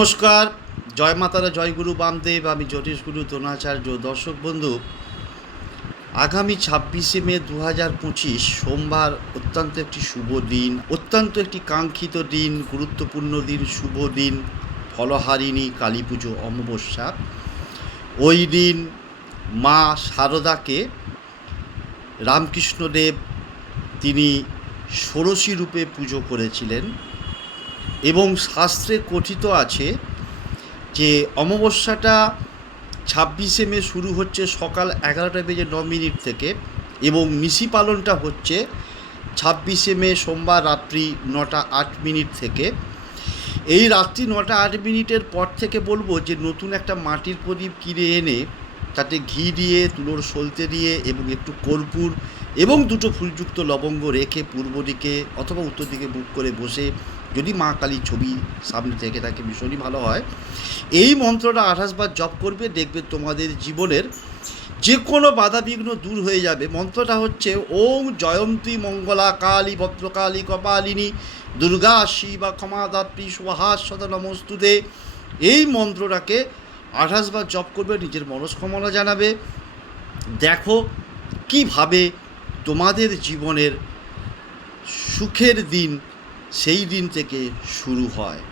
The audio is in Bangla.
নমস্কার, জয় মাতারা, জয় গুরু বামদেব। আমি জ্যোতিষ গুরু দ্রোণাচার্য। দর্শক বন্ধু, আগামী 26শে মে 2025 সোমবার অত্যন্ত একটি শুভ দিন, অত্যন্ত একটি কাঙ্ক্ষিত দিন, গুরুত্বপূর্ণ দিন, শুভ দিন, ফলহারিণী কালী পুজো অমাবস্যা। ওই দিন মা শারদাকে রামকৃষ্ণদেব তিনি ষোড়শী রূপে পুজো করেছিলেন এবং শাস্ত্রে কথিত আছে যে অমাবস্যাটা 26শে মে শুরু হচ্ছে সকাল 11:09 থেকে এবং নিশি পালনটা হচ্ছে 26শে মে সোমবার রাত্রি 9:08 থেকে। এই রাত্রি 9:08 পর থেকে বলবো যে নতুন একটা মাটির প্রদীপ কিনে এনে তাতে ঘি দিয়ে, তুলোর সলতে দিয়ে এবং একটু কর্পূর এবং দুটো ফুলযুক্ত লবঙ্গ রেখে পূর্ব দিকে অথবা উত্তর দিকে মুখ করে বসে, যদি মা কালীর ছবি সামনে থেকে থাকে ভীষণই ভালো হয়, এই মন্ত্রটা 28 বার জপ করবে, দেখবে তোমাদের জীবনের যে কোনো বাধাবিঘ্ন দূর হয়ে যাবে। মন্ত্রটা হচ্ছে ওম জয়ন্তী মঙ্গলা কালী ভদ্রকালী কপালিনী দুর্গা শিবা ক্ষমাদাত্রী সুহাসদ নমস্তুতে। এই মন্ত্রটাকে 28 বার জপ করবে, নিজের মনস্কামনা জানাবে। দেখো কিভাবে তোমাদের জীবনের সুখের দিন সেই দিন থেকে শুরু হয়।